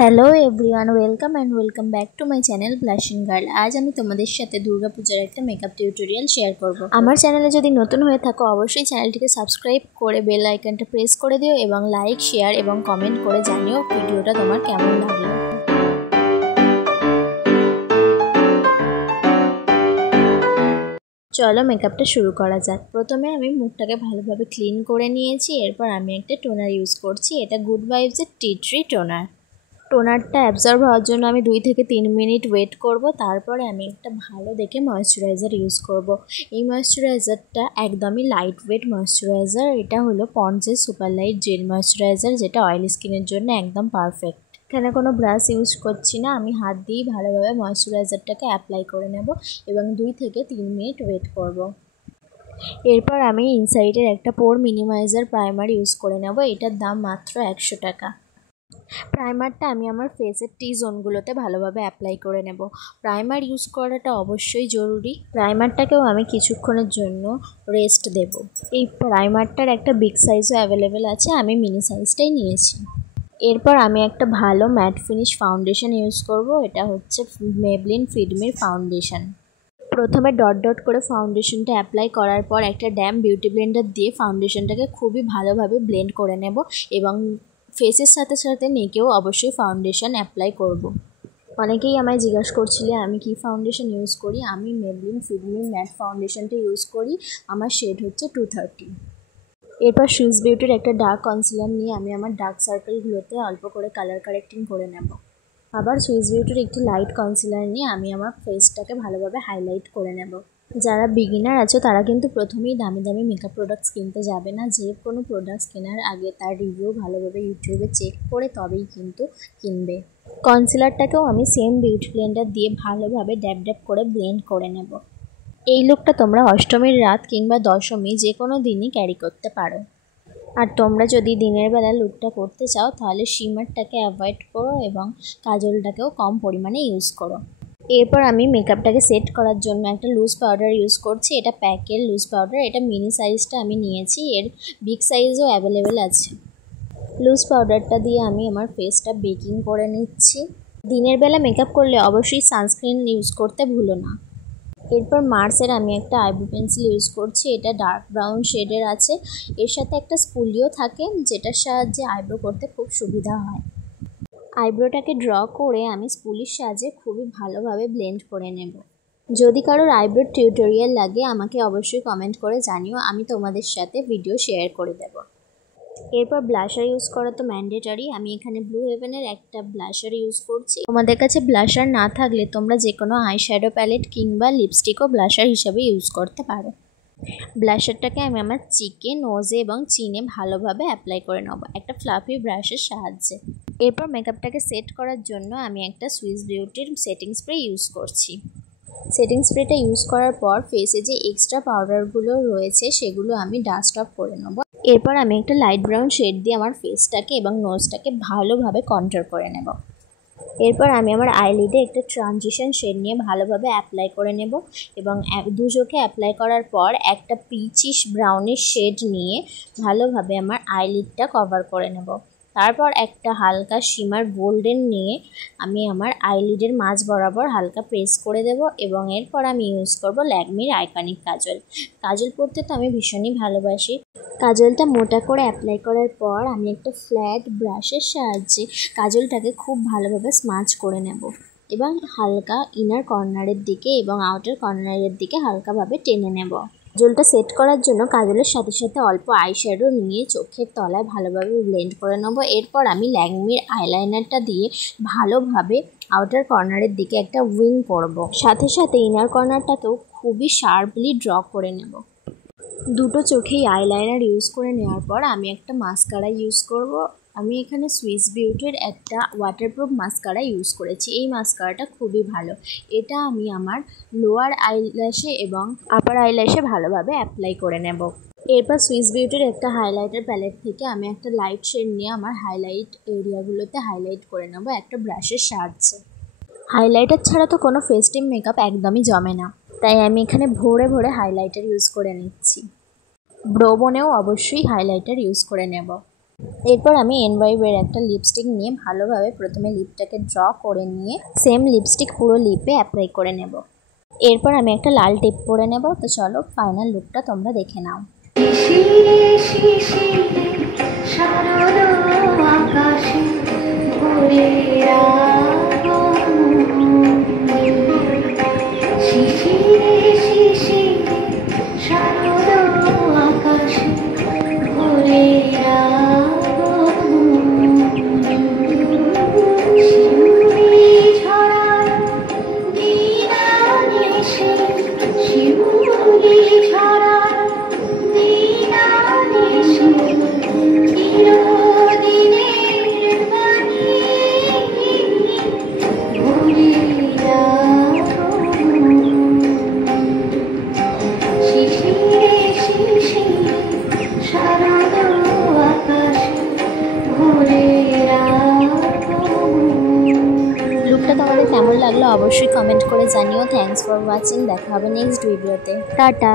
Hello everyone, welcome back to my channel blushing girl. আজ আমি তোমাদের সাথে দুর্গাপূজার একটা মেকআপ টিউটোরিয়াল শেয়ার করব। আমার চ্যানেলে যদি নতুন হয়ে থাকো অবশ্যই চ্যানেলটিকে সাবস্ক্রাইব করে বেল আইকনটা প্রেস করে দিও এবং লাইক, শেয়ার এবং কমেন্ট করে জানিও ভিডিওটা তোমার কেমন লাগলো। চলো মেকআপটা শুরু করা যাক। প্রথমে আমি মুখটাকে ভালোভাবে ক্লিন করে নিয়েছি। এরপর আমি একটা টোনার ইউজ করছি। এটা গুড ভাইবসের টি ট্রি টোনার। টোনারটা অ্যাবজর্ব হওয়ার জন্য আমি 2 থেকে 3 মিনিট ওয়েট করব। তারপরে আমি একটা ভালো দেখে ময়েশ্চারাইজার ইউজ করব। এই ময়েশ্চারাইজারটা একদমই লাইট ওয়েট ময়েশ্চারাইজার। এটা হলো পন্ডসের সুপার লাইট জেল ময়েশ্চারাইজার, যেটা অয়েলি স্কিনের জন্য একদম পারফেক্ট। এখানে কোনো ব্রাশ ইউজ করছি না, আমি হাত দিয়েই ভালোভাবে ময়েশ্চারাইজারটাকে অ্যাপ্লাই করে নেব এবং 2 থেকে 3 মিনিট ওয়েট করব। এরপর আমি ইনসাইডের একটা পোর মিনিমাইজার প্রাইমার ইউজ করে নেব। এটার দাম মাত্র 100 টাকা। প্রাইমারটা আমি আমার ফেসের টি জোনগুলোতে ভালোভাবে অ্যাপ্লাই করে নেব। প্রাইমার ইউজ করাটা অবশ্যই জরুরি। প্রাইমারটাকেও আমি কিছুক্ষণের জন্য রেস্ট দেব। এই প্রাইমারটার একটা বিগ সাইজও অ্যাভেলেবেল আছে, আমি মিনি সাইজটাই নিয়েছি। এরপর আমি একটা ভালো ম্যাট ফিনিশ ফাউন্ডেশন ইউজ করব। এটা হচ্ছে মেবলিন ফিটমির ফাউন্ডেশন। প্রথমে ডট ডট করে ফাউন্ডেশনটা অ্যাপ্লাই করার পর একটা ড্যাম বিউটি ব্লেন্ডার দিয়ে ফাউন্ডেশনটাকে খুবই ভালোভাবে ব্লেন্ড করে নেব এবং ফেসের সাথে সাথে নেকেও অবশ্যই ফাউন্ডেশন অ্যাপ্লাই করব। অনেকেই আমায় জিজ্ঞাসা করছিলে আমি কি ফাউন্ডেশন ইউজ করি। আমি মেবলিন ফিটমি ম্যাট ফাউন্ডেশনটা ইউজ করি। আমার শেড হচ্ছে 230। এরপর সুইস বিউটির একটা ডার্ক কনসিলার নিয়ে আমি আমার ডার্ক সার্কেলগুলোতে অল্প করে কালার কারেক্টিং করে নেব। আবার সুইস বিউটির একটি লাইট কনসিলার নিয়ে আমি আমার ফেসটাকে ভালোভাবে হাইলাইট করে নেব। যারা বিগিনার আছো তারা কিন্তু প্রথমেই দামি দামি মেকআপ প্রোডাক্টস কিনতে যাবে না। যে কোনো প্রোডাক্টস কেনার আগে তার রিভিউ ভালোভাবে ইউটিউবে চেক করে তবেই কিন্তু কিনবে। কনসিলারটাকেও আমি সেম বিউটি ব্লেন্ডার দিয়ে ভালোভাবে ড্যাব ড্যাব করে ব্লেন্ড করে নেব। এই লুকটা তোমরা অষ্টমীর রাত কিংবা দশমী যে কোনো দিনই ক্যারি করতে পারো। আর তোমরা যদি দিনের বেলা লুকটা করতে চাও তাহলে শিমারটাকে অ্যাভয়েড করো এবং কাজলটাকেও কম পরিমাণে ইউজ করো। এরপর আমি মেকআপটাকে সেট করার জন্য একটা লুজ পাউডার ইউজ করছি। এটা প্যাকের লুজ পাউডার। এটা মিনি সাইজটা আমি নিয়েছি, এর বিগ সাইজও অ্যাভেলেবেল আছে। লুজ পাউডারটা দিয়ে আমি আমার ফেসটা বেকিং করে নিচ্ছি। দিনের বেলা মেকআপ করলে অবশ্যই সানস্ক্রিন ইউজ করতে ভুলো না। এরপর মার্সের আমি একটা আইব্রো পেন্সিল ইউজ করছি। এটা ডার্ক ব্রাউন শেডের আছে। এর সাথে একটা স্পুলিও থাকে, যেটার সাহায্যে আইব্রো করতে খুব সুবিধা হয়। আইব্রোটাকে ড্র করে আমি স্পুলির সাহায্যে খুবই ভালোভাবে ব্লেন্ড করে নেব। যদি কারোর আইব্রো টিউটোরিয়াল লাগে আমাকে অবশ্যই কমেন্ট করে জানিও, আমি তোমাদের সাথে ভিডিও শেয়ার করে দেব। এরপর ব্লাশার ইউজ করা তো ম্যান্ডেটরি। আমি এখানে ব্লু হেভেনের একটা ব্লাশার ইউজ করছি। তোমাদের কাছে ব্লাশার না থাকলে তোমরা যে কোনো আইশ্যাডো প্যালেট কিংবা লিপস্টিকও ব্লাশার হিসাবে ইউজ করতে পারো। ব্লাশারটাকে আমি আমার চিকে, নোজে এবং চিনে ভালোভাবে অ্যাপ্লাই করে নেব একটা ফ্লাফি ব্রাশের সাহায্যে। এরপর মেকআপটাকে সেট করার জন্য আমি একটা সুইস বিউটির সেটিং স্প্রে ইউজ করছি। সেটিং স্প্রেটা ইউজ করার পর ফেসে যে এক্সট্রা পাউডারগুলো রয়েছে সেগুলো আমি ডাস্ট অফ করে নেব। এরপর আমি একটা লাইট ব্রাউন শেড দিয়ে আমার ফেসটাকে এবং নোজটাকে ভালোভাবে কন্ট্রোল করে নেব। এরপর আমি আমার আইলিডে একটা ট্রানজিশন শেড নিয়ে ভালোভাবে অ্যাপ্লাই করে নেব এবং দু চোখে অ্যাপ্লাই করার পর একটা পিচিশ ব্রাউনিশ শেড নিয়ে ভালোভাবে আমার আইলিডটা কভার করে নেব। তারপর একটা হালকা শিমার গোল্ডেন নিয়ে আমি আমার আইলিডের মাঝ বরাবর হালকা প্রেস করে দেব এবং এরপর আমি ইউজ করব ল্যাকমির আইকনিক কাজল। কাজল পরতে তো আমি ভীষণই ভালোবাসি। কাজলটা মোটা করে অ্যাপ্লাই করার পর আমি একটা ফ্ল্যাট ব্রাশের সাহায্যে কাজলটাকে খুব ভালোভাবে স্মাচ করে নেব এবং হালকা ইনার কর্নারের দিকে এবং আউটার কর্নারের দিকে হালকাভাবে টেনে নেব। কাজলটা সেট করার জন্য কাজলের সাথে সাথে অল্প আইশ্যাডো নিয়ে চোখের তলায় ভালোভাবে ব্লেন্ড করে নেব। এরপর আমি ল্যাকমির আইলাইনারটা দিয়ে ভালোভাবে আউটার কর্নারের দিকে একটা উইং করব। সাথে সাথে ইনার কর্নারটাকেও খুবই শার্পলি ড্র করে নেব। দুটো চোখেই আইলাইনার ইউজ করে নেওয়ার পর আমি একটা মাস্কারা ইউজ করব। আমি এখানে সুইস বিউটির একটা ওয়াটারপ্রুফ মাস্কারা ইউজ করেছি। এই মাস্কারাটা খুবই ভালো। এটা আমি আমার লোয়ার আইল্যাশে এবং আপার আইল্যাশে ভালোভাবে অ্যাপ্লাই করে নেব। এরপর সুইস বিউটির একটা হাইলাইটার প্যালেট থেকে আমি একটা লাইট শেড নিয়ে আমার হাইলাইট এরিয়াগুলোতে হাইলাইট করে নেব একটা ব্রাশের সাহায্যে। হাইলাইটার ছাড়া তো কোনো ফেস্টিভ মেকআপ একদমই জমে না, তাই আমি এখানে ভরে ভরে হাইলাইটার ইউজ করে নিচ্ছি। ব্রো বোনেও অবশ্যই হাইলাইটার ইউজ করে নেব। এরপর আমি এনওয়াইবের একটা লিপস্টিক নিয়ে ভালোভাবে প্রথমে লিপটাকে ড্র করে নিয়ে সেম লিপস্টিক পুরো লিপে অ্যাপ্লাই করে নেব। এরপর আমি একটা লাল টিপ পরে নেব। তো চলো ফাইনাল লুকটা তোমরা দেখে নাও। লুকটা তোমাদের কেমন লাগলো অবশ্যই কমেন্ট করে জানিও। Thanks for watching. দেখা হবে নেক্সট ভিডিওতে। টাটা।